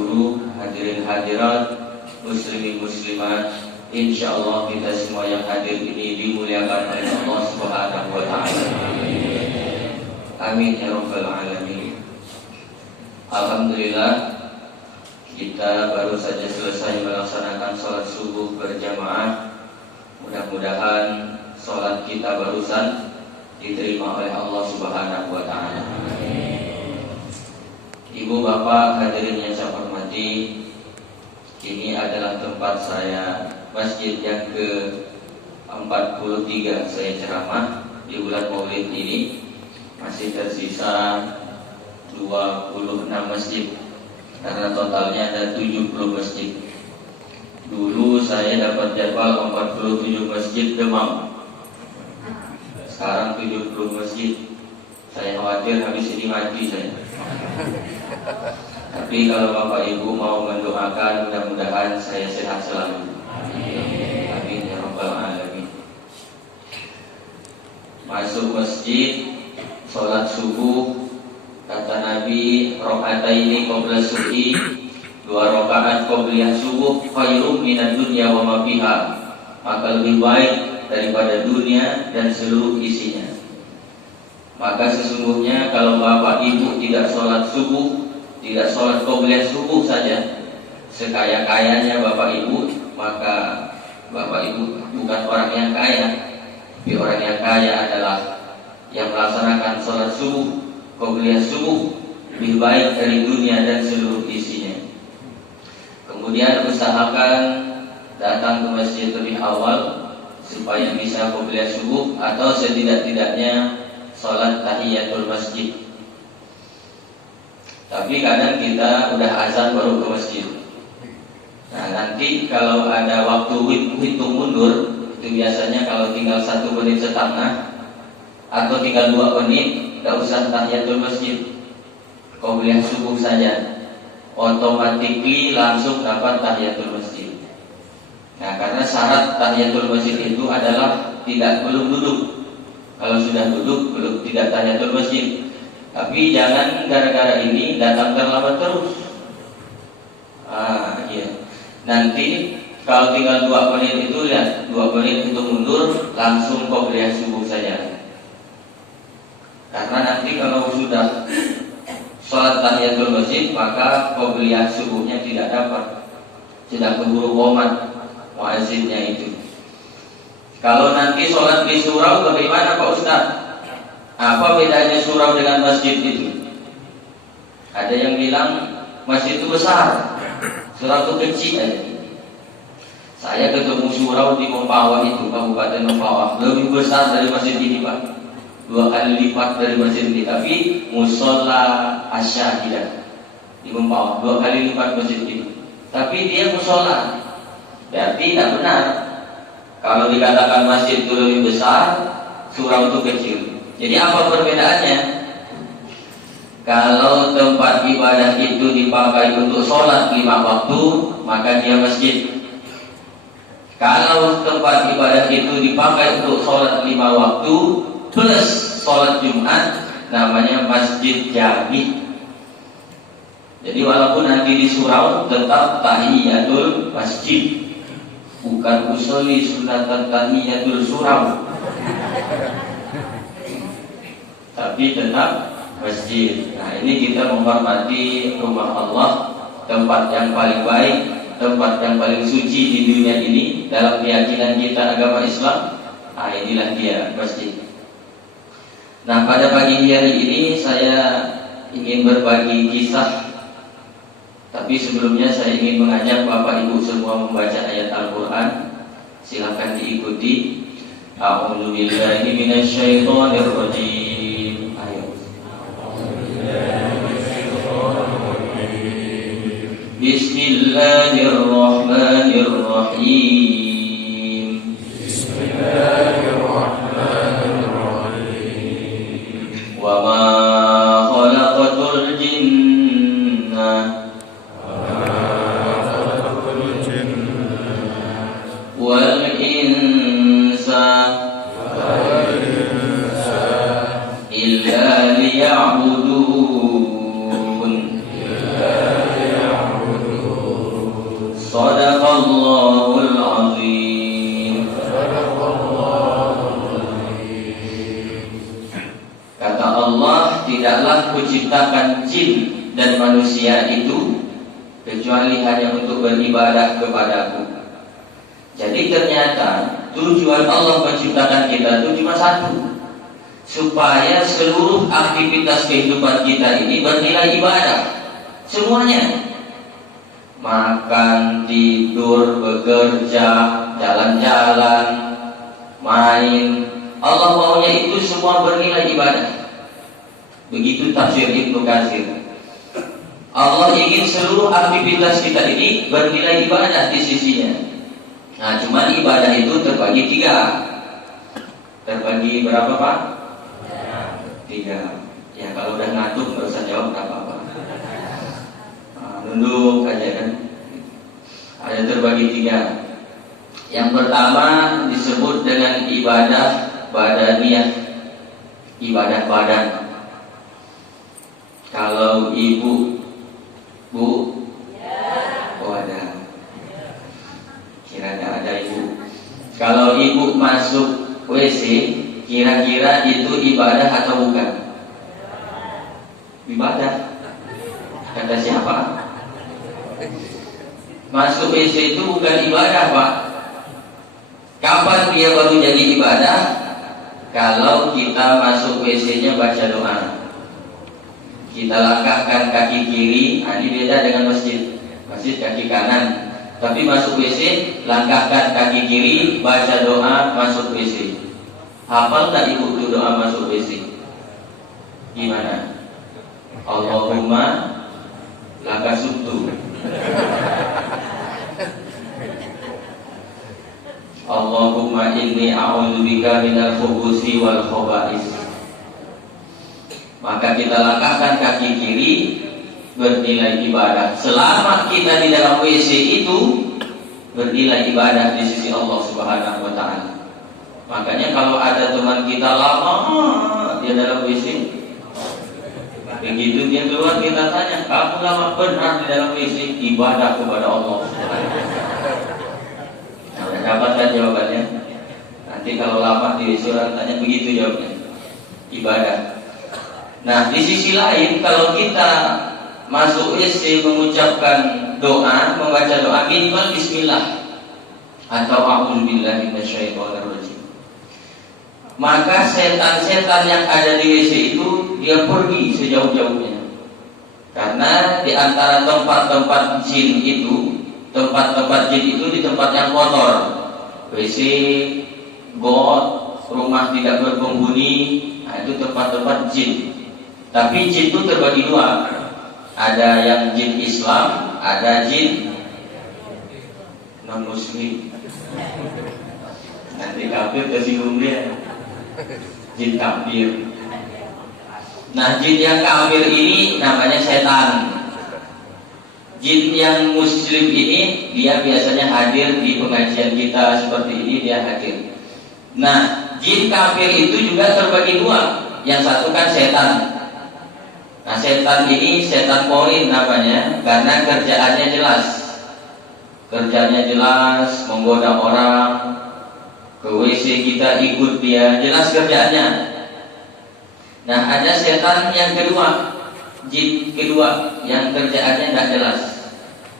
guru, hadirin hadirat, muslimin muslimat, insyaallah kita semua yang hadir ini dimuliakan oleh Allah Subhanahu wa taala. Amin ya rabbal alamin. Alhamdulillah, kita baru saja selesai melaksanakan sholat subuh berjamaah. Mudah-mudahan sholat kita barusan diterima oleh Allah Subhanahu wa taala. Ibu bapak hadirin yang saya hormati, ini adalah tempat saya, masjid yang ke-43 saya ceramah di bulan Maulid ini. Masih tersisa 26 masjid, karena totalnya ada 70 masjid. Dulu saya dapat jadwal 47 masjid Demam, sekarang 70 masjid. Saya khawatir habis ini mati saya. Tapi kalau Bapak Ibu mau mendoakan, mudah-mudahan saya sehat selalu. Amin ya rabbal alamin. Masuk masjid, sholat subuh, kata Nabi, rakaataini qabla subhi, 2 rakaat qabliyah subuh, khairum minad dunya wa ma fiha, maka lebih baik daripada dunia dan seluruh isinya. Maka sesungguhnya kalau Bapak Ibu tidak sholat subuh, tidak sholat qabliyah subuh saja, sekaya-kayanya Bapak Ibu, maka Bapak Ibu bukan orang yang kaya. Tapi orang yang kaya adalah yang melaksanakan sholat subuh, qabliyah subuh, lebih baik dari dunia dan seluruh isinya. Kemudian usahakan datang ke masjid lebih awal supaya bisa qabliyah subuh atau setidak-tidaknya sholat tahiyatul masjid. Tapi kadang kita udah azan baru ke masjid. Nah nanti kalau ada waktu hitung mundur, itu biasanya kalau tinggal 1 menit setengah atau tinggal 2 menit, gak usah tahiyatul masjid, qabliyah subuh saja, otomatis langsung dapat tahiyatul masjid. Nah karena syarat tahiyatul masjid itu adalah belum duduk. Kalau sudah duduk belum, tidak tahiyatul masjid. Tapi jangan gara-gara ini datang terlambat terus. Iya. Nanti kalau tinggal 2 menit itu, lihat 2 menit itu mundur, langsung qabliyah subuh saja. Karena nanti kalau sudah sholat tahiyatul masjid, maka qabliyah subuhnya tidak dapat, sudah keburu qomat muazzinnya itu. Kalau nanti sholat di surau bagaimana Pak Ustaz? Apa bedanya surau dengan masjid itu? Ada yang bilang masjid itu besar, surau itu kecil aja. Saya ketemu surau di Mempawah itu, Kabupaten Mempawah, lebih besar dari masjid ini Pak, 2 kali lipat dari masjid ini. Tapi musola asyahidah di Mempawah 2 kali lipat masjid ini. Tapi dia musola, berarti tidak benar. Kalau dikatakan masjid itu lebih besar, surau itu kecil. Jadi apa perbedaannya? Kalau tempat ibadah itu dipakai untuk sholat 5 waktu, maka dia masjid. Kalau tempat ibadah itu dipakai untuk sholat 5 waktu plus sholat Jumat, namanya masjid jami. Jadi walaupun nanti di surau tetap tahiyatul masjid, bukan usolli sunatan tahiyatul surau, tapi tetap masjid. Nah ini kita menghormati rumah Allah, tempat yang paling baik, tempat yang paling suci di dunia ini dalam keyakinan kita agama Islam. Nah inilah dia masjid. Nah pada pagi hari ini saya ingin berbagi kisah. Tapi sebelumnya saya ingin mengajak Bapak Ibu semua membaca ayat Al-Quran. Silakan diikuti. A'udzu billahi minasyaitonir rajim. Ayo. Bismillahirrahmanirrahim. Bismillahirrahmanirrahim. Wa ma khalaqatul jinna wal insa illa liya'budun. menciptakan jin dan manusia itu kecuali hanya untuk beribadah kepadaku. Jadi ternyata tujuan Allah menciptakan kita itu cuma satu, supaya seluruh aktivitas kehidupan kita ini bernilai ibadah. Semuanya, makan, tidur, bekerja, jalan-jalan, main, Allah maunya itu semua bernilai ibadah. Begitu tafsir Ibnu Katsir. Allah ingin seluruh aktivitas kita ini bernilai ibadah di sisinya. Nah, cuman ibadah itu terbagi 3. Terbagi berapa, Pak? 3. Ya, kalau udah ngantuk nggak usah jawab, nggak apa-apa. Nunduk aja kan. Ada terbagi 3. Yang pertama disebut dengan ibadah badaniyah, ibadah badan. Kalau ibu, Bu, oh ada. Kira-kira ada ibu. Kalau ibu masuk WC, kira-kira itu ibadah atau bukan? Ibadah. Kata siapa? Masuk WC itu bukan ibadah, Pak. Kapan dia baru jadi ibadah? Kalau kita masuk WC-nya baca doa. Kita langkahkan kaki kiri, ini beda dengan masjid. Masjid kaki kanan. Tapi masuk WC, langkahkan kaki kiri, baca doa, masuk WC. Hafal tak ibu itu doa masuk WC? Gimana? Allahumma laka sumtu, Allahumma inni a'udzubika minal khubuthi wal khaba'is. Maka kita langkahkan kaki kiri, bernilai ibadah. Selama kita di dalam WC itu bernilai ibadah di sisi Allah Subhanahu wa taala. Makanya kalau ada teman kita lama dia dalam WC, begitu dia keluar kita tanya, kamu lama benar di dalam WC? Ibadah kepada Allah Subhanahu wa taala. Nah, udah dapat kan jawabannya? Nanti kalau lama di WC orang tanya begitu jawabnya, ibadah. Nah, di sisi lain kalau kita masuk WC mengucapkan doa, membaca doa minimal bismillah atau a'udzubillahi minasyaitonirrajim, maka setan-setan yang ada di WC itu dia pergi sejauh-jauhnya. Karena di antara tempat-tempat jin itu, tempat-tempat jin itu di tempat yang kotor, WC, got, rumah tidak berpenghuni, nah itu tempat-tempat jin. Tapi jin itu terbagi 2. Ada yang jin Islam, ada jin non muslim. Nanti kafir tersinggung dia. Jin kafir. Nah, jin yang kafir ini namanya setan. Jin yang muslim ini dia biasanya hadir di pengajian kita seperti ini, dia hadir. Nah, jin kafir itu juga terbagi 2. Yang satu kan setan. Nah, setan ini setan porin namanya, karena kerjaannya jelas. Kerjanya jelas, menggoda orang. Ke WC kita ikut dia, jelas kerjaannya. Nah, ada setan yang kedua, jin kedua yang kerjaannya tidak jelas.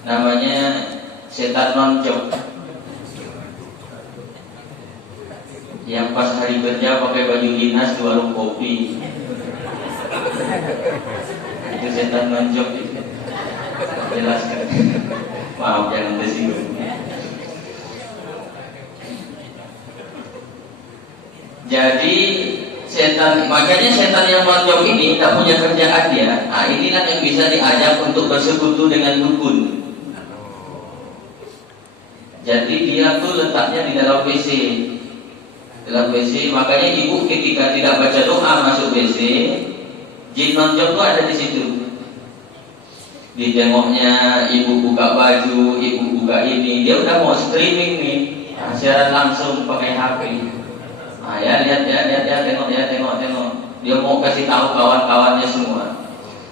Namanya setan noncok. Yang pas hari kerja pakai baju dinas di warung kopi. Itu setan noncok itu. Jelas kan? Maaf jangan tersinggung. Jadi setan, makanya setan yang noncok ini tak punya kerjaan dia. Nah, inilah yang bisa diajak untuk bersekutu dengan dukun. Jadi dia tuh letaknya di dalam WC. Dalam WC, makanya ibu ketika tidak baca doa masuk WC, jin noncok tuh ada di situ. Ditengoknya ibu buka baju, ibu buka ini, dia udah mau streaming nih, nah, siaran langsung pakai HP. Nah, ya lihat ya, tengok. Dia mau kasih tahu kawan-kawannya semua.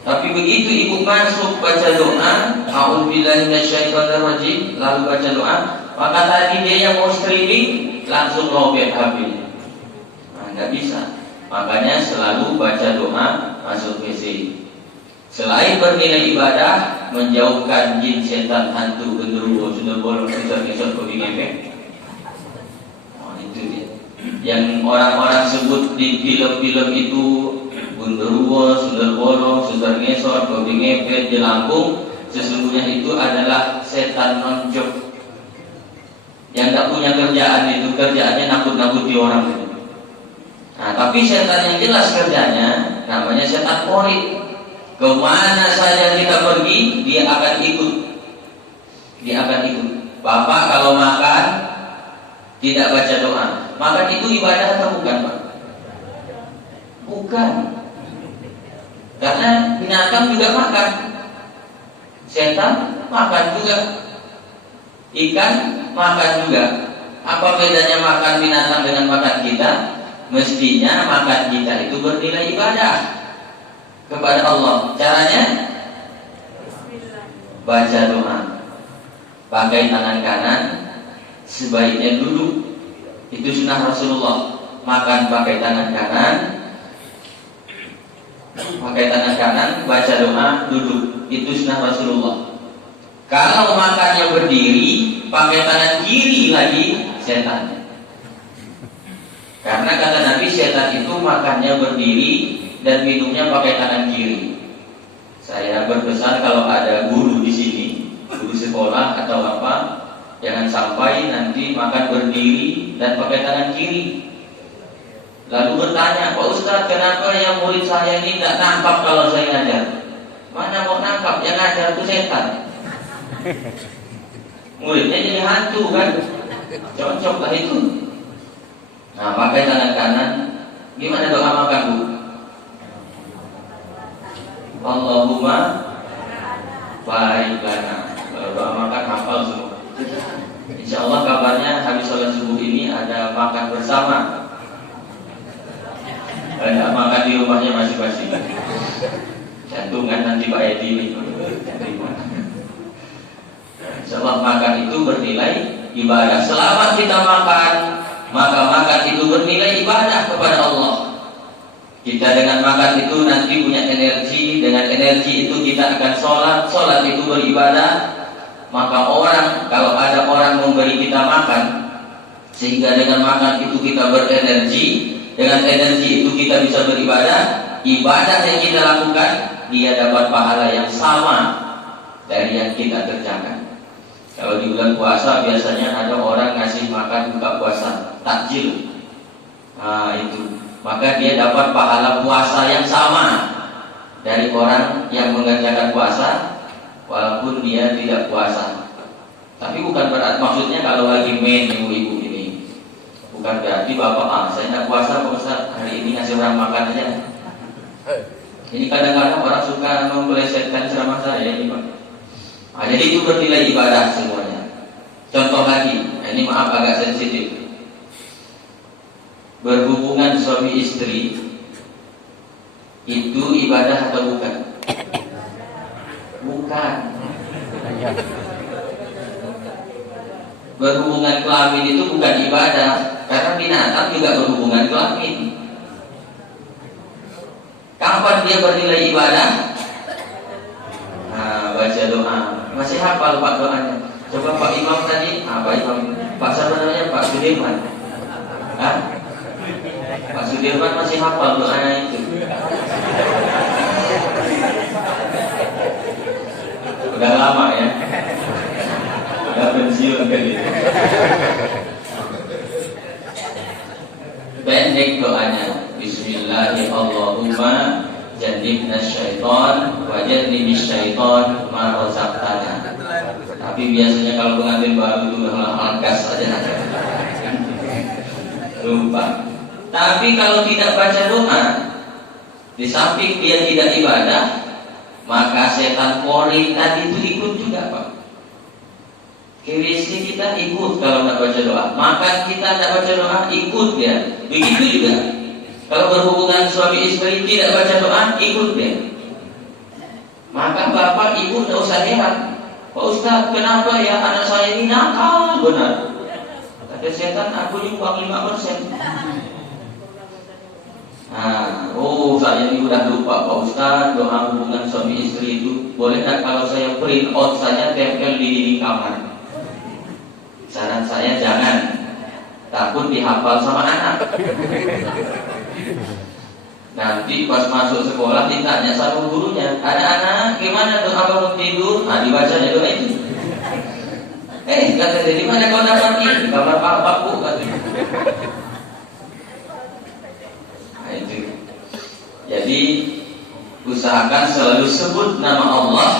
Tapi begitu ibu masuk baca doa, a'udzubillahi minasyaitonirrajim, lalu baca doa, maka tadi dia yang mau streaming langsung lobet HP. Nah, nggak bisa. Makanya selalu baca doa masuk WC. Selain bernilai ibadah, menjauhkan jin, setan, hantu, genderuwo, sundel bolong, kisah-kisah, kopi ngepek. Oh, itu dia. Yang orang-orang sebut di film-film itu genderuwo, sundel bolong, suster ngesot, kopi ngepek, jelangkung, sesungguhnya itu adalah setan nonjok yang tak punya kerjaan. Itu kerjaannya nakut-nakuti orang itu. Nah, tapi setan yang jelas kerjanya namanya setan pori. Kemana saja kita pergi, dia akan ikut. Dia akan ikut. Bapak kalau makan tidak baca doa, makan itu ibadah atau bukan, Pak? Bukan. Karena binatang juga makan, setan makan juga, ikan makan juga. Apa bedanya makan binatang dengan makan kita? Mestinya makan kita itu bernilai ibadah kepada Allah. Caranya baca doa, pakai tangan kanan, sebaiknya duduk. Itu sunnah Rasulullah. Makan pakai tangan kanan, baca doa, duduk. Itu sunnah Rasulullah. Kalau makannya berdiri, pakai tangan kiri lagi, setan. Karena kata Nabi, setan itu makannya berdiri dan minumnya pakai tangan kiri. Saya berpesan kalau ada guru di sini, guru sekolah atau apa, jangan sampai nanti makan berdiri dan pakai tangan kiri. Lalu bertanya, Pak Ustadz, kenapa yang murid saya ini tidak nangkap kalau saya ngajar? Mana mau nangkap? Yang ngajar itu setan. Muridnya jadi hantu kan? Cocok lah itu. Nah, pakai tangan kanan. Gimana doa makan, Bu? Allahumma baik lana. Kalau doa makan hafal semua. Insya Allah kabarnya habis sholat subuh ini ada makan bersama. Ada makan di rumahnya masing-masing. Jantungan nanti Pak Edi ini. Insya Allah makan itu bernilai ibadah. Selama kita makan, maka makan itu bernilai ibadah kepada Allah. Kita dengan makan itu nanti punya energi. Dengan energi itu kita akan sholat. Sholat itu beribadah. Maka kalau ada orang memberi kita makan, sehingga dengan makan itu kita berenergi, dengan energi itu kita bisa beribadah. Ibadah yang kita lakukan, dia dapat pahala yang sama dari yang kita kerjakan. Kalau di bulan puasa biasanya ada orang ngasih makan buka puasa, takjil. Nah itu, maka dia dapat pahala puasa yang sama dari orang yang mengerjakan puasa walaupun dia tidak puasa. Tapi bukan berarti maksudnya kalau lagi main ibu-ibu ini, bukan berarti bapak saya tidak puasa Pak Ustaz, hari ini ngasih orang makan aja. Ini kadang-kadang orang suka mempelesetkan ceramah saya ini Pak. Nah, jadi itu bernilai ibadah semuanya. Contoh lagi, ini maaf agak sensitif. Berhubungan suami istri itu ibadah atau bukan? Bukan. Berhubungan kelamin itu bukan ibadah, karena binatang juga berhubungan kelamin. Kapan dia bernilai ibadah? Nah, baca doa. Masih hafal Pak doanya? Coba Pak Imam tadi, Pak Imam, Pak siapa namanya? Pak Sudirman. Pak Sudirman masih hafal doanya itu. Udah lama ya. Udah pensiun kan itu. Pendek doanya. Bismillahirrahmanirrahim. Jannibna syaitan wa jannibish syaitan ma razaqtana. Tapi biasanya kalau pengantin baru itu udah gas saja. Lupa. Tapi kalau tidak baca doa, di samping dia tidak ibadah, maka setan pori tadi itu ikut juga Pak. Kiri istri kita ikut kalau tidak baca doa. Makan kita tidak baca doa, ikut dia. Begitu juga kalau berhubungan suami istri tidak baca doa, ikut dia. Maka bapak ibu tidak usah heran. Pak Ustaz, kenapa ya anak saya ini nakal benar? Kata setan, aku nyumbang 5%. Nah, saya ini udah lupa Pak Ustaz, doa hubungan suami istri itu boleh nggak kalau saya print out saja tempel di dinding kamar? Saran saya jangan, takut dihafal sama anak. Nanti pas masuk sekolah ditanya sama gurunya, anak-anak gimana doa bangun tidur? Nah dibacanya doa itu. Kata dia, di mana kau dapat ini? Di kamar Pak katanya. Nah itu. Jadi usahakan selalu sebut nama Allah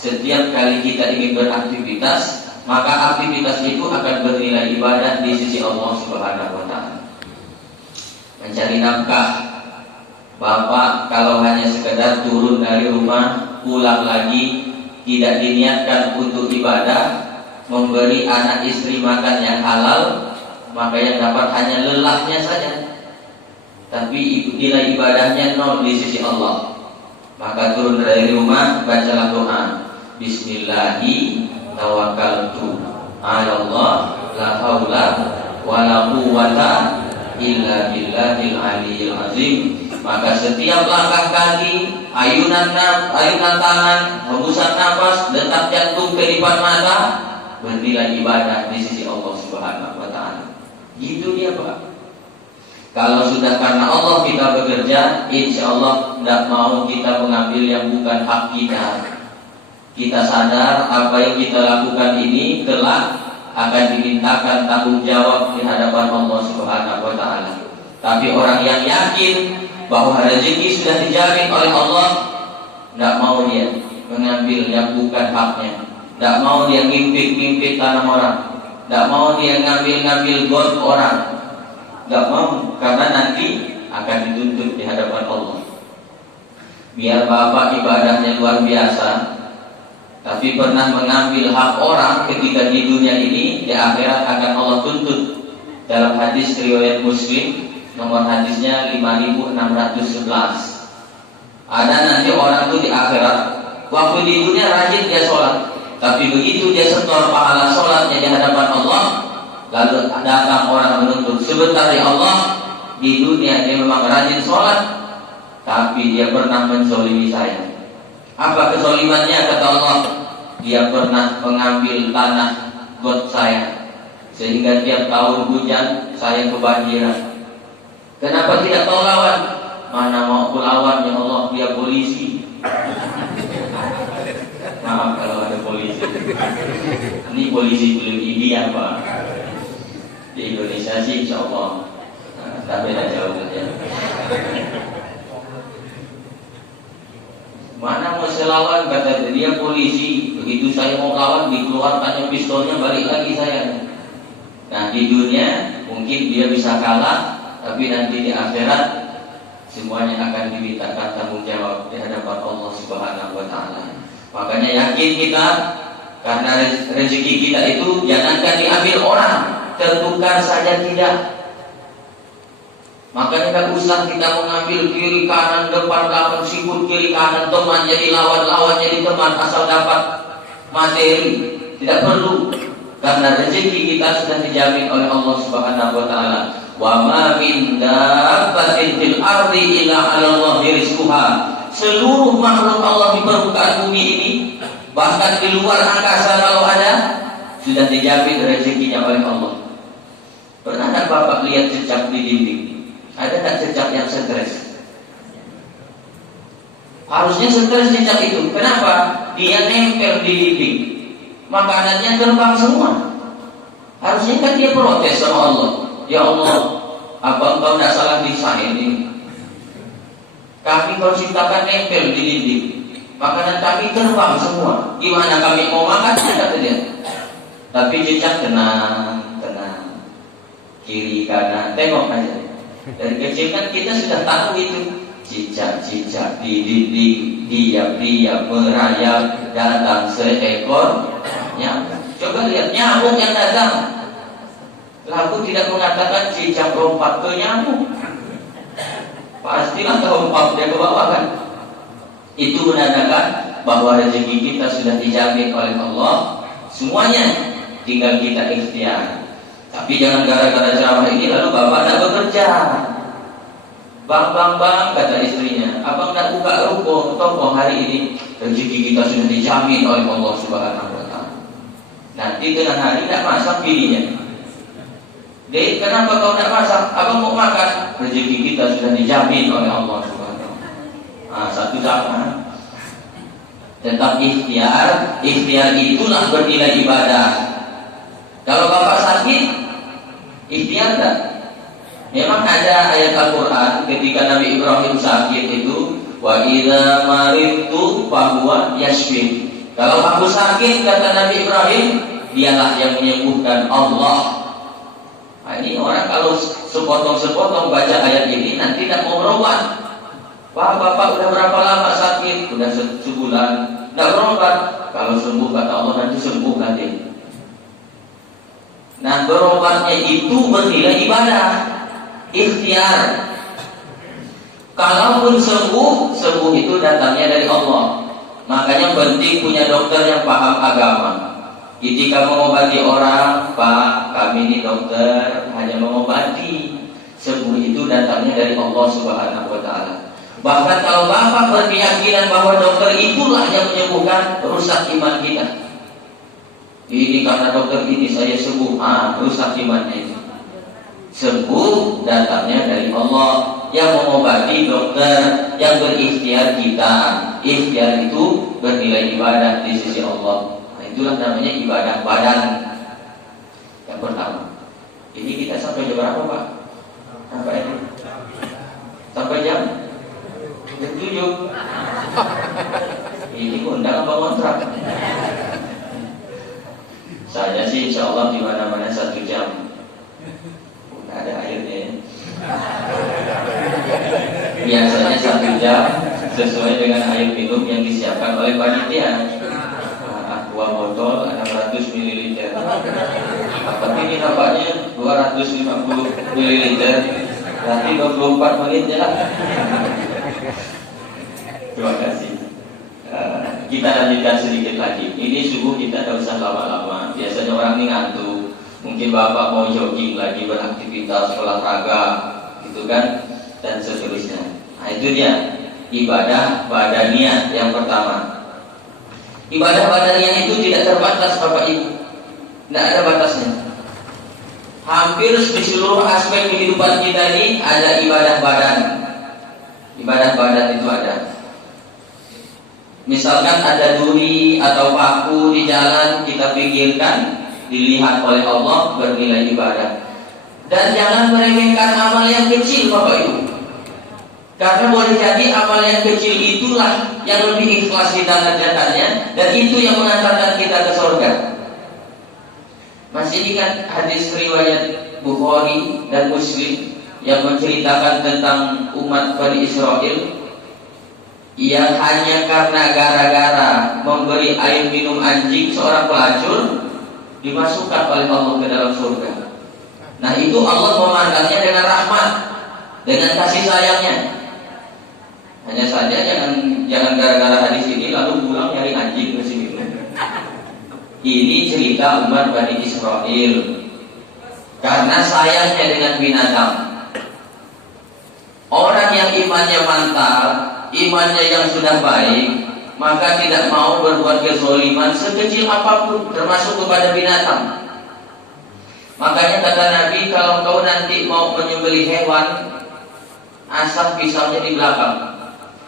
setiap kali kita ingin beraktivitas, maka aktivitas itu akan bernilai ibadah di sisi Allah Subhanahu wa taala. Mencari nafkah, Bapak kalau hanya sekedar turun dari rumah, pulang lagi, tidak diniatkan untuk ibadah, memberi anak istri makan yang halal, maka yang dapat hanya lelahnya saja, tapi nilai ibadahnya nol di sisi Allah. Maka turun dari rumah, bacalah doa, Bismillahi tawakkaltu 'ala Allah, la haula wala quwwata illa billahil aliyyil azim. Maka setiap langkah kaki, ayunan tangan, hembusan nafas, detak jantung, kedipan mata bernilai ibadah di sisi Allah Subhanahu wa taala. Gitu dia, Pak. Kalau sudah karena Allah kita bekerja, insya Allah tidak mau kita mengambil yang bukan hak kita. Kita sadar apa yang kita lakukan ini telah akan dimintakan tanggung jawab di hadapan Allah Subhanahu wa taala. Tapi orang yang yakin bahwa rezeki sudah dijamin oleh Allah, tidak mau dia mengambil yang bukan haknya, tidak mau dia ngimpit tanam orang, tidak mau dia ngambil got orang, tidak mau, karena nanti akan dituntut di hadapan Allah. Biar bapak ibadahnya luar biasa, tapi pernah mengambil hak orang ketika di dunia ini, di akhirat akan Allah tuntut. Dalam hadis riwayat Muslim, nomor hadisnya 5611. Ada nanti orang itu di akhirat, waktu di dunia rajin dia sholat, tapi begitu dia setor pahala sholatnya di hadapan Allah, lalu datang orang menuntut, sebentar ya Allah, di dunia dia memang rajin sholat, tapi dia pernah menzolimi saya. Apa kezolimannya? Kata Allah, dia pernah mengambil tanah got saya, sehingga tiap tahun hujan saya kebanjiran. Kenapa tidak tahu lawan? Mana mau aku lawan, ya Allah, dia polisi. Maaf kalau ada polisi. Ini polisi belum India, Pak. Di Indonesia sih insya Allah. Tapi tidak jauh saja. Mana mau selawan, kata dia polisi. Begitu saya mau lawan, dikeluarkannya pistolnya, balik lagi saya. Nah di dunia mungkin dia bisa kalah, tapi nanti di akhirat semuanya akan dimintakan tanggung jawab di hadapan Allah Subhanahu wa taala. Makanya yakin kita, karena rezeki kita itu jangankan diambil orang, tertukar saja tidak. Makanya tak usah kita mengambil kiri kanan, depan belakang, sikut kiri kanan, teman jadi lawan jadi teman, asal dapat materi. Tidak perlu, karena rezeki kita sudah dijamin oleh Allah Subhanahu wa taala. Wa ma min dabbatin fil ardi illa 'ala Allahi rizquha. Seluruh makhluk Allah di permukaan bumi ini, bahkan di luar angkasa kalau ada, sudah dijamin rezekinya oleh Allah. Pernah tak Bapak lihat cecak di dinding? Ada tak cecak yang stres? Harusnya stres cecak itu. Kenapa? Dia nempel di dinding, makanannya terbang semua. Harusnya kan dia protes sama Allah. Ya Allah, apa engkau tidak salah desain ini? Kami kau ciptakan nempel di dinding, makanan kami terbang semua. Gimana kami mau makan? Kata dia. Tapi cecak tenang, kiri kanan, tengok aja. Dari kecil kan kita sudah tahu itu. Cicak-cicak di dinding, diam-diam merayap, datang seekor nyamuk. Coba lihat nyamuk yang datang. Lalu tidak mengatakan cicak lompat ke nyamuk, pastilah lompat dia ke bawah kan. Itu menandakan bahwa rezeki kita sudah dijamin oleh Allah. Semuanya tinggal kita ikhtiar. Tapi jangan gara-gara ceramah ini lalu Bapak tidak bekerja. Bang, kata istrinya, abang nak buka toko hari ini, rezeki kita sudah dijamin oleh Allah Subhanahu wa Ta'ala. Nanti tengah hari tak masak bininya. Dek, kenapa kau tak masak? Abang mau makan. Rezeki kita sudah dijamin oleh Allah Subhanahu wa Ta'ala. Satu zaman. Tentang ikhtiar itulah bernilai ibadah. Kalau bapak sakit, ikhtiar tak? Memang ada ayat Al-Quran ketika Nabi Ibrahim sakit itu, wa idza maridtu fahuwa yashfi. Kalau aku sakit, kata Nabi Ibrahim, dialah yang menyembuhkan, Allah. Nah, ini orang kalau sepotong-sepotong baca ayat ini nanti tidak mau berobat. Wah, bapak udah berapa lama sakit? Udah sebulan. Tidak berobat. Kalau sembuh kata Allah nanti sembuh nanti. Nah, berobatnya itu bernilai ibadah. Ikhtiar. Kalaupun sembuh itu datangnya dari Allah. Makanya penting punya dokter yang paham agama. Ketika mengobati orang, Pak, kami ini dokter hanya mengobati. Sembuh itu datangnya dari Allah Subhanahu wa Ta'ala. Bahkan kalau bapak berkeyakinan bahwa dokter itulah yang menyembuhkan, rusak iman kita. Ini karena dokter ini saya sembuh, rusak imannya itu. Sembuh datangnya dari Allah. Yang mengobati dokter, yang berikhtiar kita. Ikhtiar itu bernilai ibadah di sisi Allah. Nah, itulah namanya ibadah badan. Yang pertama. Ini kita sampai jam berapa, Pak? Sampai ini? Sampai jam 7. Ini undang apa kontrak? Saya sih insya Allah di mana-mana 1 jam. Ada airnya ya. Biasanya 1 jam sesuai dengan air minum yang disiapkan oleh panitia. Aqua botol 600 ml. Apa ini nampaknya 250 ml. Berarti 24 menit ya. Terima kasih. Kita lanjutkan sedikit lagi. Ini subuh kita tidak usah lama-lama. Biasanya orang ini ngantuk. Mungkin bapak mau jogging lagi, beraktivitas, olahraga, gitu kan, dan seterusnya. Nah itu dia ibadah badaniah yang pertama. Ibadah badaniah itu tidak terbatas Bapak Ibu, tidak ada batasnya. Hampir di seluruh aspek kehidupan kita ini ada ibadah badan. Ibadah badan itu ada. Misalkan ada duri atau paku di jalan, kita pikirkan, dilihat oleh Allah, bernilai ibadah. Dan jangan meremehkan amal yang kecil Bapak Ibu. Karena boleh jadi amal yang kecil itulah yang lebih ikhlas kita kerjakannya, dan itu yang mengantarkan kita ke surga. Masih ingat hadis riwayat Bukhari dan Muslim yang menceritakan tentang umat Bani Israel yang hanya karena gara-gara memberi air minum anjing seorang pelacur dimasukkan oleh Allah ke dalam surga. Nah itu Allah memandangnya dengan rahmat, dengan kasih sayangnya. Hanya saja jangan gara-gara hadis ini lalu pulang nyari anjing ke sini. Ini cerita umat Bani Israel. Karena sayangnya dengan binatang. Orang yang imannya mantap, imannya yang sudah baik, maka tidak mau berbuat kezaliman sekecil apapun, termasuk kepada binatang. Makanya kata Nabi, kalau kau nanti mau menyembelih hewan, asap pisaunya di belakang.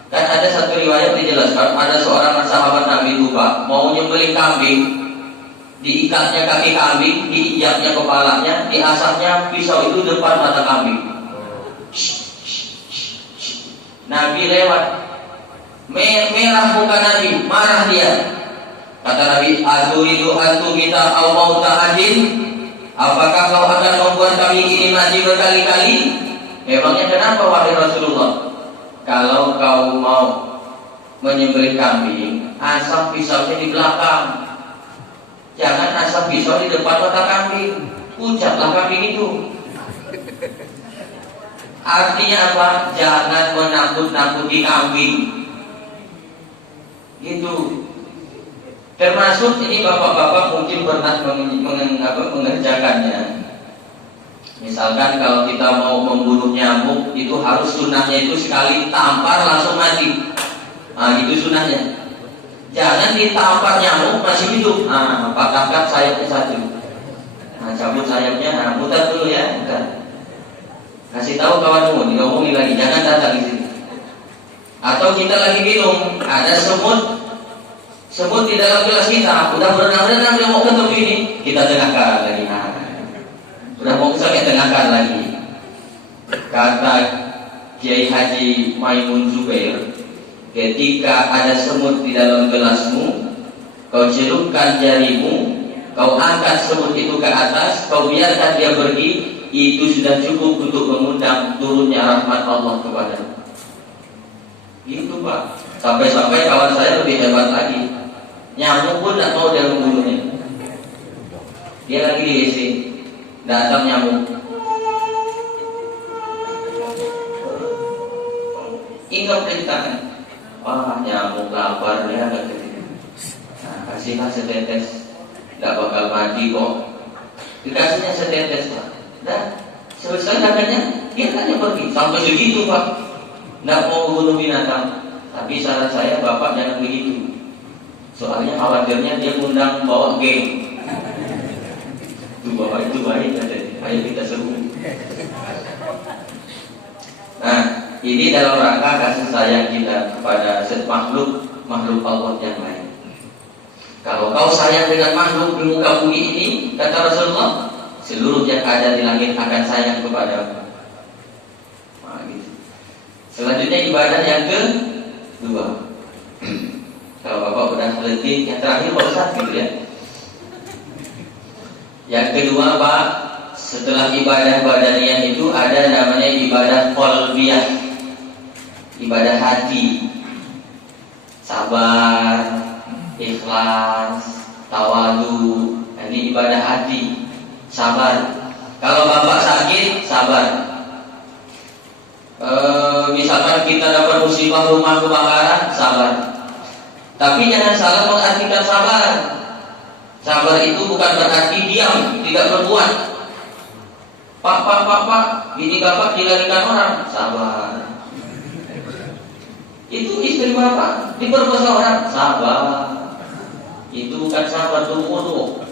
Dan ada satu riwayat dijelaskan, ada seorang sahabat Nabi lupa mau menyembelih kambing, diikatnya kaki kambing, diinjaknya kepalanya, diasapnya pisau itu depan mata kambing. Nabi lewat. Merah muka Nabi, marah dia. Kata Nabi, aturidu antu kita au mauta adin? Apakah kau akan membuat kami ini mati berkali-kali? Memangnya kenapa wahai Rasulullah? Kalau kau mau menyembelih kambing, asap pisaunya di belakang. Jangan asap pisau di depan mata kambing. Ucaplah kambing itu. Artinya apa? Jangan menakut-nakuti kambing. Gitu. Termasuk ini bapak-bapak mungkin pernah mengerjakannya. Misalkan kalau kita mau membunuh nyamuk, itu harus sunnahnya itu sekali tampar langsung mati. Nah, itu sunnahnya. Jangan ditampar nyamuk masih hidup. Nah, patahkan sayapnya satu. Nah, cabut sayapnya. Nah, mutar dulu ya, mutar. Kasih tahu kawanmu, diomongin lagi, jangan datang di sini. Atau kita lagi minum, ada semut di dalam gelas kita, udah berenang-renang dia mau ke tepi ini, kita tengahkan lagi. Nah, udah mau sampai tengahkan lagi. Kata Kiai Haji Maimun Zubair, ketika ada semut di dalam gelasmu, kau celupkan jarimu, kau angkat semut itu ke atas, kau biarkan dia pergi, itu sudah cukup untuk mengundang turunnya rahmat Allah kepadamu. Gitu Pak. Sampai-sampai kawan saya lebih hebat lagi. Nyamuk pun tidak mau dia membunuhnya. Dia lagi di WC, datang nyamuk. Ingat perintahnya. Wah, nyamuk lapar dia agak ketika. Nah, kasihlah setetes. Tidak bakal mati kok. Dikasihnya setetes Pak. Dan selesai makannya, dia tanya pergi. Sampai segitu Pak. Tidak mau bunuh binatang. Tapi saran saya, Bapak jangan begitu. Soalnya khawatirnya dia undang bawa geng. Itu Bapak itu baik, ayo kita seru. Nah, ini dalam rangka kasih sayang kita kepada makhluk Allah yang lain. Kalau kau sayang dengan makhluk di muka bumi ini, kata Rasulullah, seluruh yang ada di langit akan sayang kepadamu. Nah, gitu. Selanjutnya ibadah yang kedua. Kalau Bapak udah letih, yang terakhir Pak Ustaz gitu ya. Yang kedua Pak, setelah ibadah badaniyah itu ada namanya ibadah qalbiyah, ibadah hati, sabar, ikhlas, tawadu. Ini ibadah hati, sabar. Kalau Bapak sakit, sabar. Misalkan kita dapat musibah rumah kebakaran, sabar. Tapi jangan salah mengartikan sabar. Sabar itu bukan berarti diam, tidak berbuat. Pak, bini Bapak dilarikan orang, sabar. Itu istri Bapak diperkosa orang, sabar. Itu bukan sabar, itu bodoh.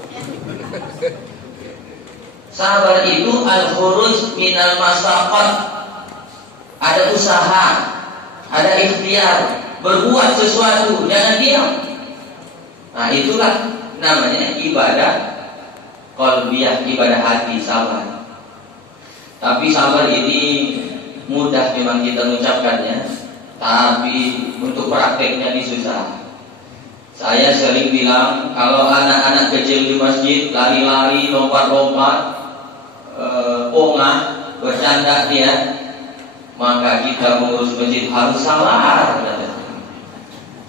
Sabar itu al-khuruj minal masaqat. Ada usaha, ada ikhtiar, berbuat sesuatu, jangan diam. Nah, itulah namanya ibadah qalbiyah, ibadah hati, sabar. Tapi sabar ini mudah memang kita mengucapkannya, tapi untuk prakteknya ini susah. Saya sering bilang, kalau anak-anak kecil di masjid lari-lari, lompat-lompat, pongah, bercanda dia, maka kita mengurus masjid harus sabar.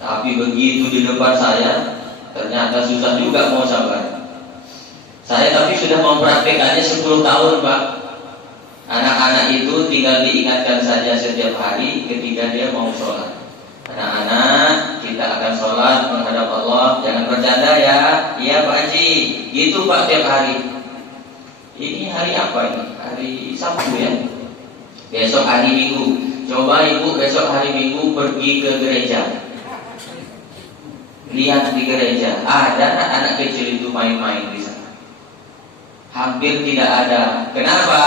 Tapi begitu di depan saya, ternyata susah juga mau sabar. Saya tapi sudah mempraktekannya 10 tahun Pak. Anak-anak itu tinggal diingatkan saja setiap hari ketika dia mau sholat. Anak-anak, kita akan sholat menghadap Allah, jangan bercanda ya. Iya Pak Haji, gitu Pak tiap hari. Ini hari apa ini? Hari Sabtu ya. Besok hari Minggu. Coba ibu besok hari Minggu pergi ke gereja. Lihat di gereja, ada anak-anak kecil itu main-main di sana. Hampir tidak ada. Kenapa?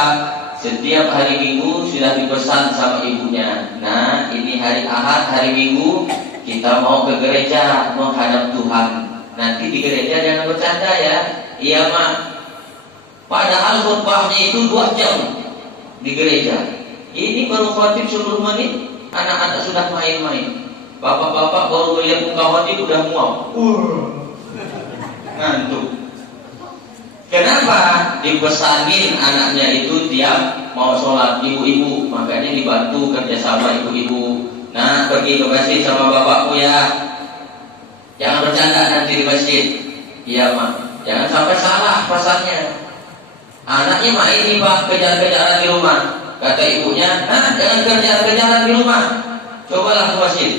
Setiap hari Minggu sudah dipesan sama ibunya. Nah, ini hari Ahad, hari Minggu kita mau ke gereja menghadap Tuhan. Nanti di gereja jangan bercanda ya. Iya Mak. Padahal khutbahnya itu 2 jam di gereja. Ini baru khotib 10 menit, anak-anak sudah main-main. Bapak-bapak baru melihat muka khotib udah mual. Ngantuk. Kenapa? Dipesanin anaknya itu tiap mau sholat, ibu-ibu, makanya dibantu kerjasama ibu-ibu. Nah, pergi ke masjid sama bapakmu ya. Jangan bercanda nanti di masjid. Iya Mak. Jangan sampai salah pasalnya. Anaknya main nih Pak, kejar-kejaran di rumah. Kata ibunya, nah jangan kejar-kejaran di rumah. Cobalah ke masjid.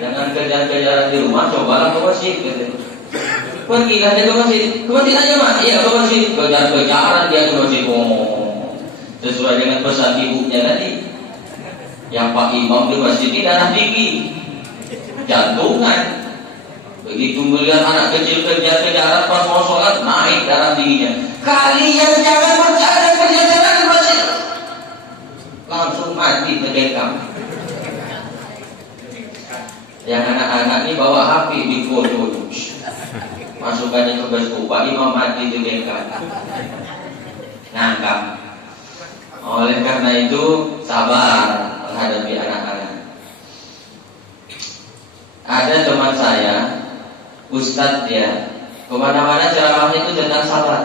Jangan kejar-kejaran di rumah, cobalah ke masjid. Pergi dia ke masjid. Ke masjid aja mak. Iya ke masjid. Kejar-kejaran dia ke masjid. Sesuai dengan pesan ibunya tadi. Yang Pak Imam di masjid ini darah tinggi, jantungan. Begitu melihat anak kecil kejar-kejaran pas mau sholat, naik darah tingginya. Kalian jangan bercanda kejar-kejaran di masjid. Langsung mati terdekam. Yang anak-anak ini bawa HP di foto, masukkannya ke Facebook. Pak Imam mati terdekam. Ngangkap. Oleh karena itu sabar menghadapi anak-anak. Ada teman saya, Ustadz dia, kemana-mana ceramahnya itu tentang sabar.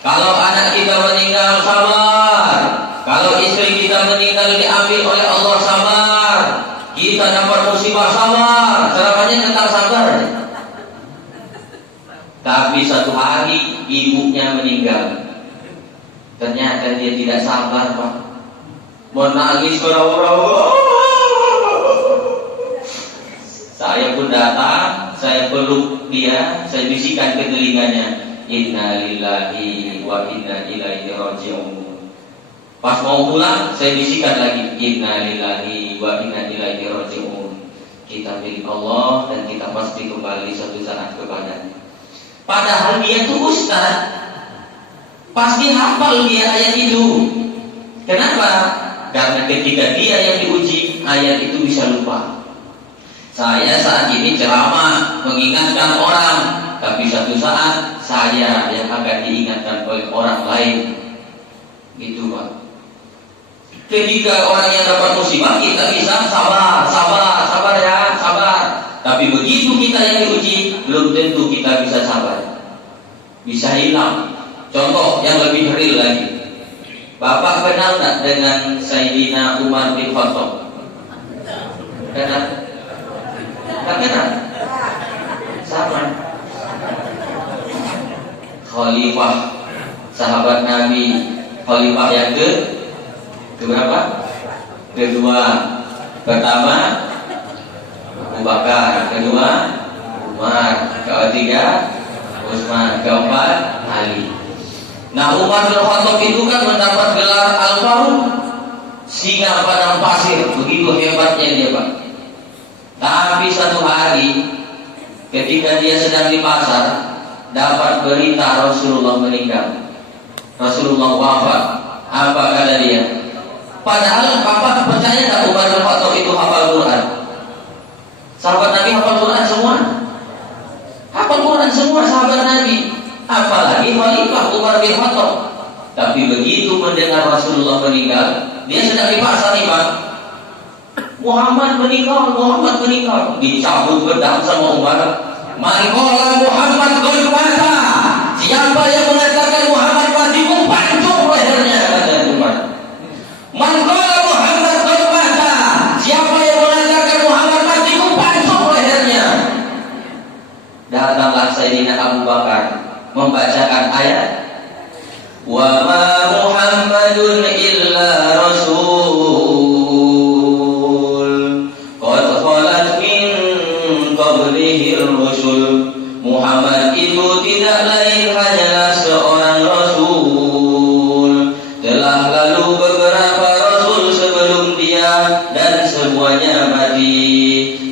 Kalau anak kita meninggal sabar, kalau istri kita meninggal diambil oleh Allah sabar, kita dapat musibah sabar. Ceramahnya tentang sabar. Tapi satu hari ibunya meninggal. Ternyata dia tidak sabar Pak. Menangis berawal-awal. Saya pun datang, saya peluk dia, saya bisikan ke telinganya, Inna lillahi wa inna ilaihi raji'un. Pas mau pulang, saya bisikan lagi, Inna lillahi wa inna ilaihi raji'un. Kita milik Allah dan kita pasti kembali suatu saat kepadanya. Padahal dia itu ustaz, pasti hafal dia ayat itu. Kenapa? Karena ketika dia yang diuji, ayat itu bisa lupa. Saya saat ini ceramah mengingatkan orang, tapi satu saat saya yang akan diingatkan oleh orang lain. Gitu Pak. Ketika orang yang dapat musibah, kita bisa sabar, sabar, sabar ya, sabar. Tapi begitu kita yang diuji, belum tentu kita bisa sabar. Bisa hilang. Contoh yang lebih real lagi. Bapak kenal tak dengan Sayyidina Umar bin Khattab? Kenal? Tak kenal? Sama. Khalifah sahabat Nabi, khalifah yang keberapa? Kedua. Pertama Abu Bakar, kedua Umar, ketiga Utsman, keempat Ali. Nah Umar bin Khattab itu kan mendapat gelar Al-Faruq, singa padang pasir, begitu hebatnya dia Pak. Tapi satu hari ketika dia sedang di pasar, dapat berita Rasulullah meninggal, Rasulullah wafat. Apa kata dia? Padahal Bapak percaya tak Umar bin Khattab itu hafal Quran? Sahabat Nabi hafal Quran semua? Hafal Quran semua sahabat Nabi, apalagi Khalifah Umar bin Khattab. Tapi begitu mendengar Rasulullah meninggal, dia sedang di pasar nih Pak. Muhammad meninggal, Muhammad meninggal. Dicabut pedang sama Umar. Man qala Muhammad qad mata. Siapa yang mengatakan Muhammad mati, pancung lehernya, kata Umar. Man qala Muhammad qad mata. Siapa yang mengatakan Muhammad mati, pancung lehernya. Datanglah Sayyidina Abu Bakar membacakan ayat, wa ma Muhammadun illa rasul qad khalat min qablihi ar-rusul. Muhammad itu tidak lain hanyalah seorang rasul, telah lalu beberapa rasul sebelum dia dan semuanya mati.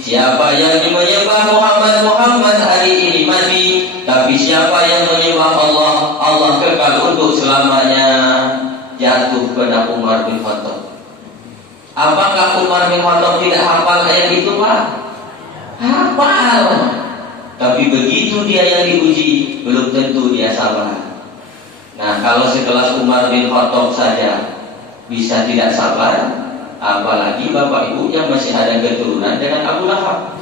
Siapa yang menyembah Muhammad, Muhammad hari ini mati. Tapi siapa yang menyembah Allah, Allah kekal untuk selamanya. Jatuh pada Umar bin Khattab. Apakah Umar bin Khattab tidak hafal ayat itu Pak? Hafal. Tapi begitu dia yang diuji, belum tentu dia sabar. Nah kalau sekelas Umar bin Khattab saja bisa tidak sabar, apalagi bapak ibu yang masih ada keturunan dengan Abu Lahab.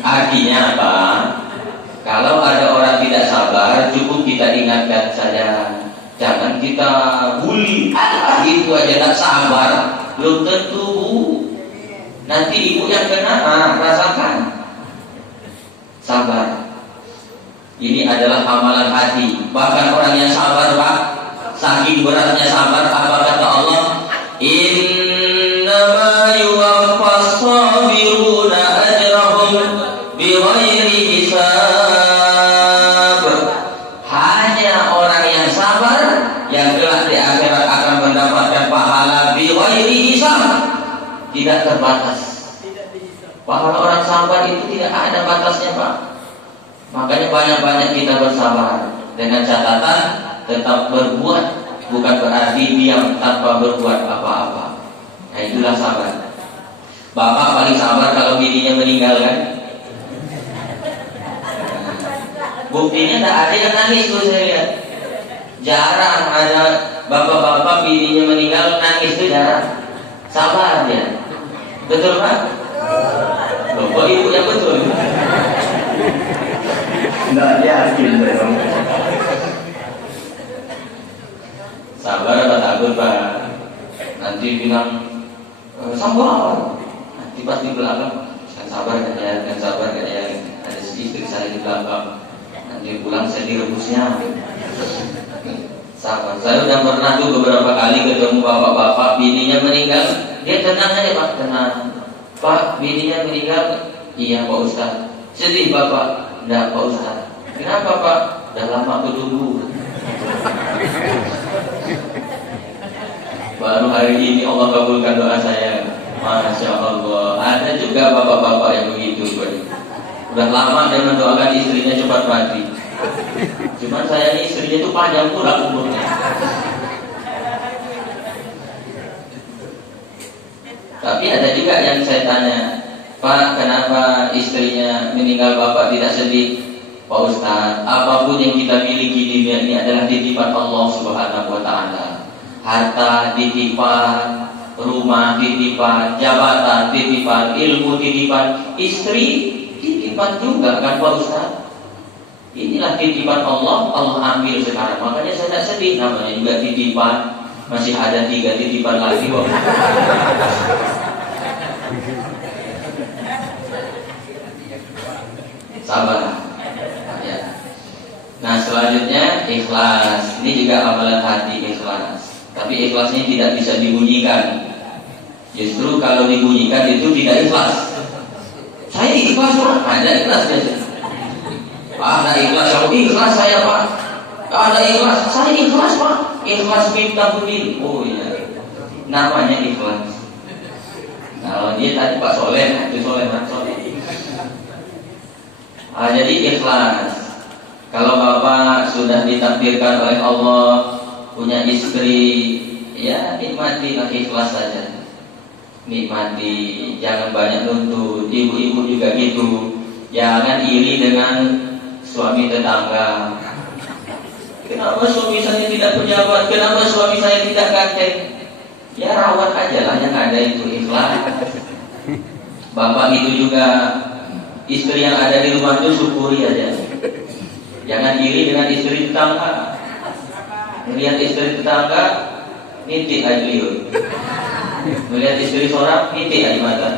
Artinya apa? Kalau ada orang tidak sabar, cukup kita ingatkan saja. Jangan kita bully. Itu aja tak sabar, belum tentu. Nanti ibu yang kena, rasakan. Sabar. Ini adalah amalan hati. Bahkan orang yang sabar Pak, saking beratnya sabar, apa kata Allah? Innama yuwaffas sabiruna ajrahum terbatas. Pahala orang sabar itu tidak ada batasnya, Pak. Makanya banyak-banyak kita bersabar dengan catatan tetap berbuat, bukan berarti diam tanpa berbuat apa-apa. Nah, itulah sabar. Bapak paling sabar kalau bininya meninggal, kan? Buktinya tidak ada yang nangis tuh, saya lihat. Jarang ada bapak-bapak bininya meninggal nangis, itu jarang. Sabar dia. Betul, Pak? Loh, kok ibu yang betul? Tidak yakin dong. Sabar apa takut, Pak? Nanti bilang sabar. Nanti pas di belakang, kan sabar kan ya. Ada istri saya di belakang. Nanti pulang saya direbusnya. Sabar. Saya sudah pernah tuh beberapa kali ketemu bapak-bapak bininya meninggal. Dia tenang aja, Pak, tenang. Pak, bininya meninggal. Iya, Pak Ustaz. Sedih Bapak? Enggak, Pak Ustaz. Kenapa, Pak? Udah lama aku tunggu. Baru hari ini Allah kabulkan doa saya. Masya Allah. Ada juga bapak-bapak yang begitu, Pak. Udah lama dia mendoakan istrinya cepat mati. Cuman saya ini istrinya itu panjang pula umurnya. Tapi ada juga yang saya tanya, Pak, kenapa istrinya meninggal Bapak tidak sedih? Pak Ustaz, apapun yang kita miliki di dunia ini adalah titipan Allah Subhanahu wa Ta'ala. Harta titipan, rumah titipan, jabatan titipan, ilmu titipan, istri titipan juga, kan Pak Ustaz? Inilah titipan Allah, Allah ambil sekarang. Makanya saya tidak sedih, namanya juga titipan. Masih ada 3 titipan lagi kok. Sabar ya. Nah, selanjutnya ikhlas. Ini juga amalan hati, ikhlas. Tapi ikhlasnya tidak bisa dibunyikan. Justru kalau dibunyikan itu tidak ikhlas. Saya ikhlas, Pak. Ada ikhlas saja. Ada ikhlas, ikhlas saya, Pak. Ada ikhlas, saya ikhlas, Pak. Ikhlas minta budi. Oh iya, namanya ikhlas. Kalau dia tadi Pak Soleh, itu Soleh. Jadi ikhlas. Kalau Bapak sudah ditakdirkan oleh Allah punya istri, ya nikmatilah, ikhlas saja. Nikmati, jangan banyak nuntut. Ibu-ibu juga gitu. Jangan iri dengan suami tetangga. Kenapa suami saya tidak pejabat? Kenapa suami saya tidak ganteng? Ya rawat aja lah, yang ada itu ikhlas. Bapak itu juga, istri yang ada di rumah itu syukuri aja. Jangan iri dengan istri tetangga. Melihat istri tetangga, nitik aja liur. Melihat istri seorang, nitik aja mata.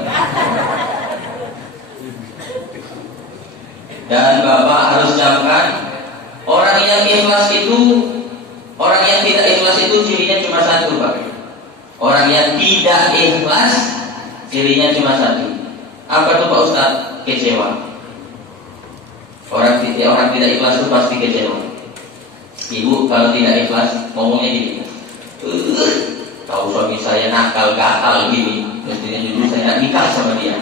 Dan Bapak harus camkan, orang yang ikhlas itu, orang yang tidak ikhlas itu cirinya cuma satu, Pak. Orang yang tidak ikhlas cirinya cuma satu. Apa tuh, Pak Ustaz? Kecewa. Orang tidak ikhlas itu pasti kecewa. Ibu kalau tidak ikhlas ngomongnya gini, tahu suami saya nakal gatal gini, mestinya dulu saya nikah sama dia.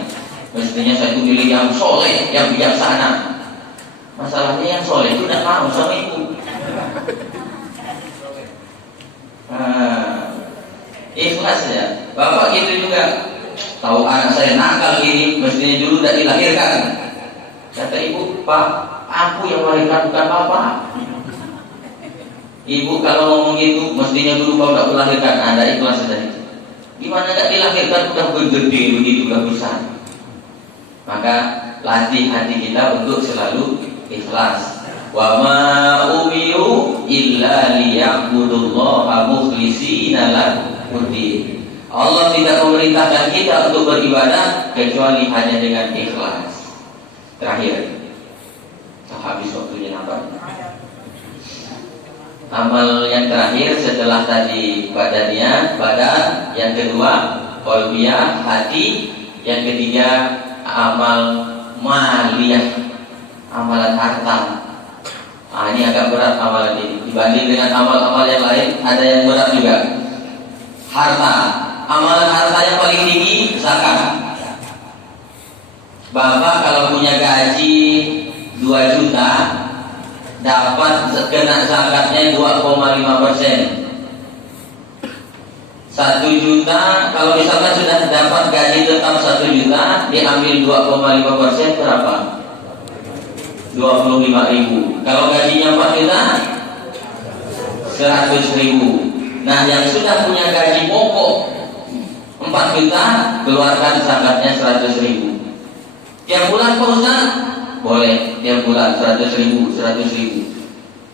Mestinya saya itu pilih yang soleh, yang bijaksana. Masalahnya yang soleh itu tidak mau sama ibu. Ikhlas ya. Bapak gitu juga. Tahu anak saya nakal gini, mestinya dulu tidak dilahirkan. Kata ibu, Pak, aku yang melahirkan bukan Bapak. Ibu kalau ngomong gitu, mestinya dulu kau tidak melahirkan. Ada ikhlas saja. Gimana tidak dilahirkan udah bergede begitu, udah besar. Maka latih hati kita untuk selalu ikhlas. Wa ma umiru illa liya'budullaha mukhlishina lahu-d-din. Allah tidak memerintahkan kita untuk beribadah kecuali hanya dengan ikhlas. Terakhir, habis waktunya apa? Amal yang terakhir setelah tadi badannya, badan, yang kedua qalbiyah, hati, yang ketiga amal maliyah, amalan harta. Ini agak berat amalan ini dibanding dengan amal-amal yang lain. Ada yang berat juga. Harta, amalan harta yang paling tinggi zakat. Bapak kalau punya gaji 2 juta, dapat kena zakatnya 2,5%. 1 juta, kalau misalkan sudah dapat gaji tetap 1 juta, diambil 2,5%, berapa? 25.000. Kalau gajinya 4 juta, 100.000. Nah, yang sudah punya gaji pokok 4 juta, keluarkan zakatnya 100.000. Tiap bulan Pak Ustaz? Boleh, tiap bulan 100.000.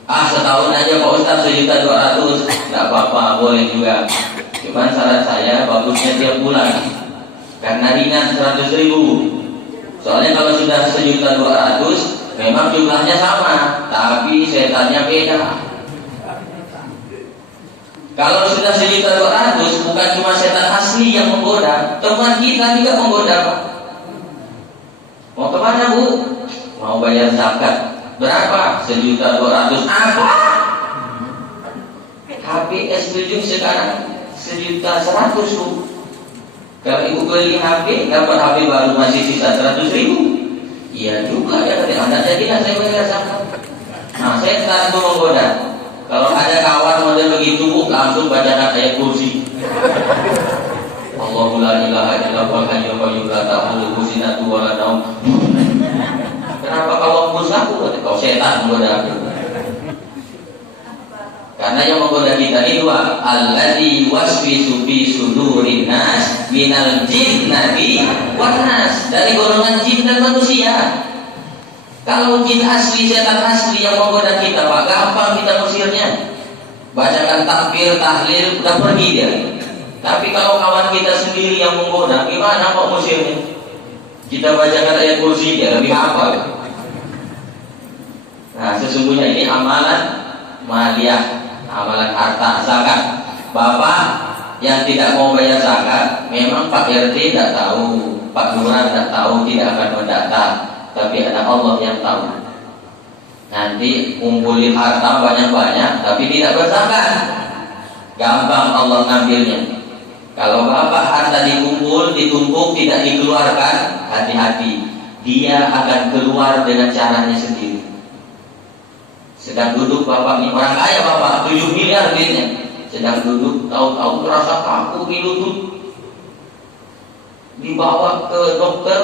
Setahun aja Pak Ustaz 1.200.000, nggak apa-apa, boleh juga. Cuman saran saya bagusnya tiap bulan, karena ringan 100.000. Soalnya kalau sudah 1.200.000, memang jumlahnya sama, tapi setannya beda. Kalau sudah 1.200.000, bukan cuma setan asli yang menggoda, teman kita juga menggoda Pak. Mau kemana Bu? Mau bayar zakat. Berapa? 1.200.000. Apa? HP S7 sekarang 1.100.000 Bu. Kalau ibu beli HP, dapat HP baru masih sisa 100.000. Iya juga ya, Anda jadi saya bayar zakat. Nah, saya selalu menggoda. Kalau ada kawan model begitu Bu, langsung bacakan ayat kursi. Allahu la ilaha illallah hayyul qayyum la ta'khudhuhu sinatun wa la naum. Kenapa kawan kursi aku? Kau setan menggoda aku. Karena yang menggoda kita ini dua, alladzi waswisu fi sudurin nas minal jinnati wan nas, dari golongan jin dan manusia. Kalau jin asli, setan asli yang menggoda kita Pak, gampang kita musirnya. Bacakan takbir, tahlil, udah pergi dia. Tapi kalau kawan kita sendiri yang menggoda, gimana kok musirnya? Kita bacakan ayat kursi, dia lebih hafal. Nah, sesungguhnya ini amalan maliyah, amalan harta, zakat. Bapak yang tidak mau bayar zakat, memang Pak RT tidak tahu, Pak Lurah tidak tahu, tidak akan mendata. Tapi ada Allah yang tahu. Nanti kumpulin harta banyak-banyak, tapi tidak berzakat, gampang Allah ngambilnya. Kalau Bapak harta dikumpul, ditumpuk, tidak dikeluarkan, hati-hati, dia akan keluar dengan caranya sendiri. Sedang duduk Bapak ini, orang kaya Bapak, 7 miliar duitnya. Sedang duduk, tahu-tahu terasa kaku di lutut. Dibawa ke dokter,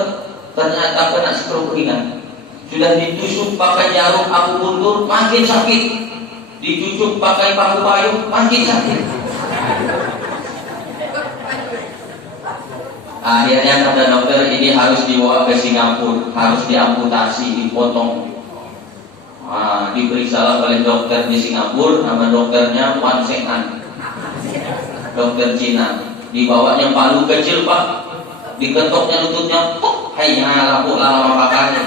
ternyata kena stroke ringan. Sudah ditusuk pakai jarum aku mundur, makin sakit. Dicucuk pakai paku payung, makin sakit. Akhirnya kata dokter, ini harus dibawa ke Singapura, harus diamputasi, dipotong. Diperiksa oleh dokter di Singapura, nama dokternya Wan Seng An, dokter Cina. Dibawanya palu kecil Pak, diketoknya lututnya, lampu lama pakannya.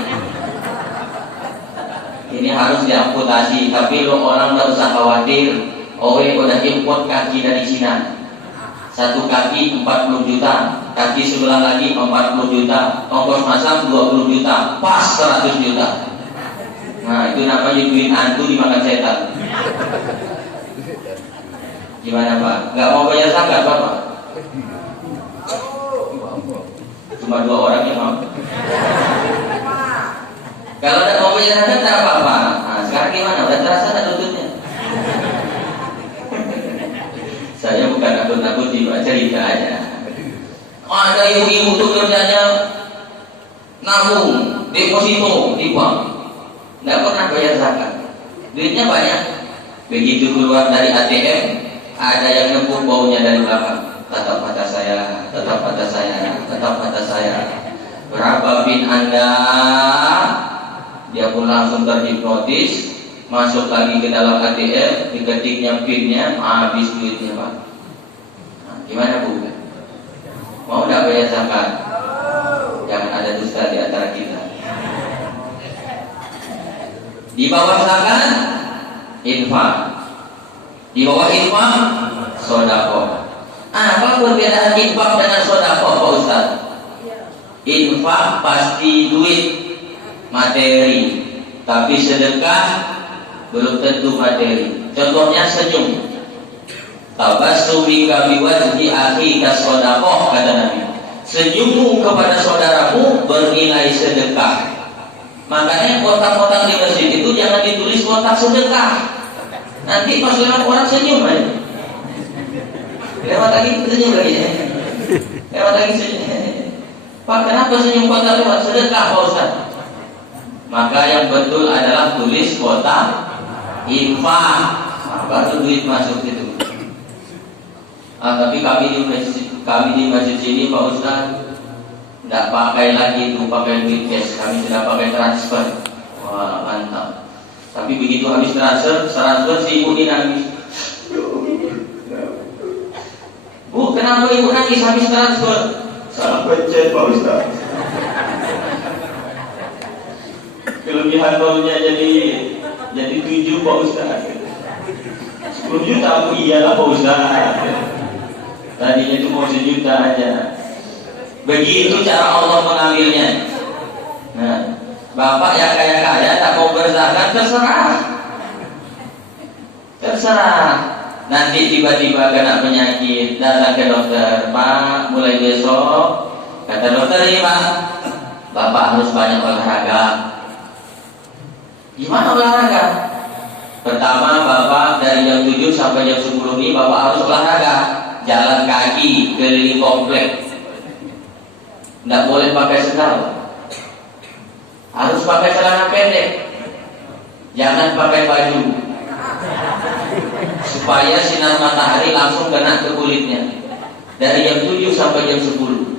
Ini harus diamputasi, tapi lo orang tak usah khawatir. Owe udah import kaki dari Cina, 1 kaki 40 juta, kaki sebelah lagi 40 juta, ongkos masang 20 juta, pas 100 juta. Nah, itu namanya duit antu dimakan setan. Gimana Pak? Gak mau bayar zakat Bapak? Cuma 2 orang yang mau. Kalau tidak mau bayar zakat tidak apa-apa. Nah, sekarang gimana? Udah terasa tak lututnya? Saya bukan nakut-nakuti, cerita aja. Ada ibu-ibu tuh kerjanya nabung, deposito di bank, nggak pernah bayar zakat, duitnya banyak. Begitu keluar dari ATM, ada yang nempuk baunya dari belakang. Tetap mata saya, tetap mata saya, tetap mata saya. Berapa PIN Anda? Dia pun langsung terhipnotis, masuk lagi ke dalam ATM, diketiknya PIN-nya, habis duitnya Pak. Nah, gimana Bu? Mau nggak bayar zakat? Jangan ada dusta di antara kita. Di bawah zakat, infak. Di bawah infak, sedekah. Apa perbedaan infak dengan sedekah Pak Ustaz? Infak pasti duit, materi, tapi sedekah belum tentu materi. Contohnya senyum. Tabassumika biwajhi akhika shadaqah, kata Nabi. Senyummu kepada saudaramu bernilai sedekah. Makanya kotak-kotak di masjid itu jangan ditulis kotak sedekah. Nanti pas lewat orang senyum aja. Lewat lagi senyum lagi ya. Lewat lagi senyum. Pak, kenapa senyum kotak lewat? Sedekah Pak Ustaz. Maka yang betul adalah tulis kotak infak. Baru duit masuk itu. Tapi kami di masjid sini Pak Ustaz tidak pakai lagi itu, pakai duit cash. Kami sudah pakai transfer. Wah, mantap. Tapi begitu habis transfer si ibu ini nangis. Bu, kenapa ibu nangis habis transfer? Salah pencet Pak Ustaz. Kelebihan tolnya jadi 7 Pak Ustaz. 10 juta aku iyalah Pak Ustaz. Tadinya itu mau 1 juta aja. Begitu cara Allah mengambilnya. Nah, bapak yang kaya-kaya tak mau berzakat, terserah. Nanti tiba-tiba kena penyakit, datang ke dokter, Pak, mulai besok, kata dokter ini Pak, bapak harus banyak olahraga. Gimana olahraga? Pertama, bapak dari jam 7 sampai jam 10 ini bapak harus olahraga, jalan kaki keliling komplek. Tidak boleh pakai sendal, harus pakai celana pendek, jangan pakai baju, supaya sinar matahari langsung kena ke kulitnya. Dari jam 7 sampai jam 10.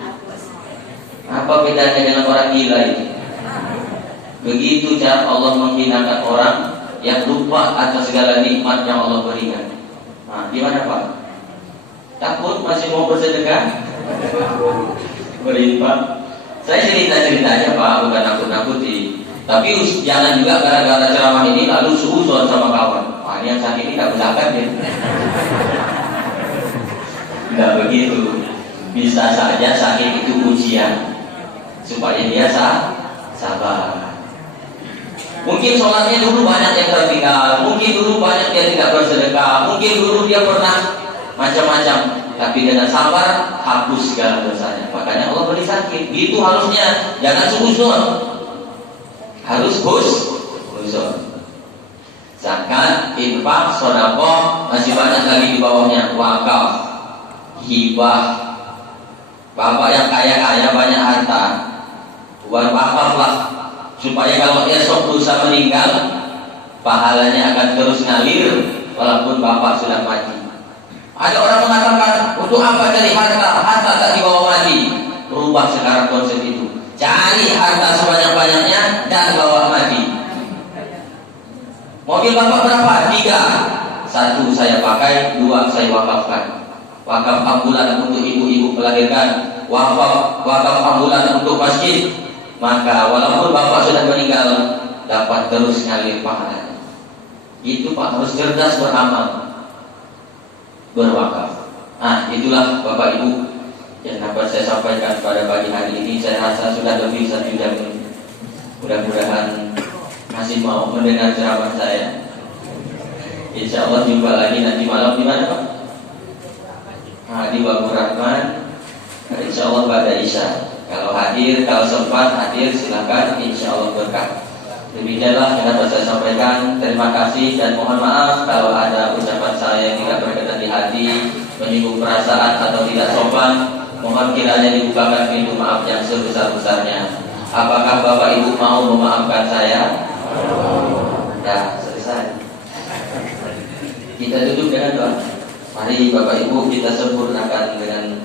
Apa bedanya dengan orang gila ini? Begitu cara Allah menghinakan orang yang lupa atas segala nikmat yang Allah berikan. Nah, gimana Pak? Takut masih mau bersedekah? Berlimpah. Saya cerita-cerita aja Pak, bukan nakut-nakuti. Tapi jangan juga gara-gara ceramah ini lalu suudzon sama kawan. Wah, ini yang sakit ini tidak berzakat ya. Tidak begitu. Bisa saja sakit itu ujian supaya dia sabar. Mungkin sholatnya dulu banyak yang tertinggal, mungkin dulu banyak yang tidak bersedekah, mungkin dulu dia pernah macam-macam. Tapi dengan sabar hapus segala dosanya. Makanya Allah beri sakit. Gitu harusnya. Jangan suudzon. Harus husnuzon. Zakat, infak, sedekah, masih banyak lagi di bawahnya. Wakaf, hibah. Bapak yang kaya-kaya banyak harta, buat wakaf lah, supaya kalau esok lusa meninggal, pahalanya akan terus ngalir walaupun bapak sudah mati. Ada orang mengatakan, untuk apa cari harta? Harta tak dibawa mati. Rubah sekarang konsep itu. Cari harta sebanyak-banyaknya dan bawa mati. Mobil bapak berapa? 3. 1 saya pakai, 2 saya wakafkan. Wakaf ambulan untuk ibu-ibu melahirkan, wakaf ambulan untuk masjid. Maka walaupun bapak sudah meninggal, dapat terus ngalir pahalanya. Itu Pak, harus cerdas beramal, berwakaf. Nah, itulah Bapak Ibu yang dapat saya sampaikan pada pagi hari ini. Saya rasa sudah lebih 1 jam ini. Mudah-mudahan masih mau mendengar ceramah saya. Insya Allah jumpa lagi nanti malam di mana Pak? Nah, di Wabur Rahman. Insya Allah pada Isya. Kalau hadir, kalau sempat hadir silakan. Insya Allah berkah. Demikianlah yang dapat saya sampaikan. Terima kasih dan mohon maaf kalau ada ucapan saya yang tidak berkenan di hati, menyinggung perasaan atau tidak sopan. Mohon kiranya dibukakan pintu maaf yang sebesar-besarnya. Apakah Bapak Ibu mau memaafkan saya? Ya, selesai. Kita duduk dengan doa. Mari Bapak Ibu kita sempurnakan dengan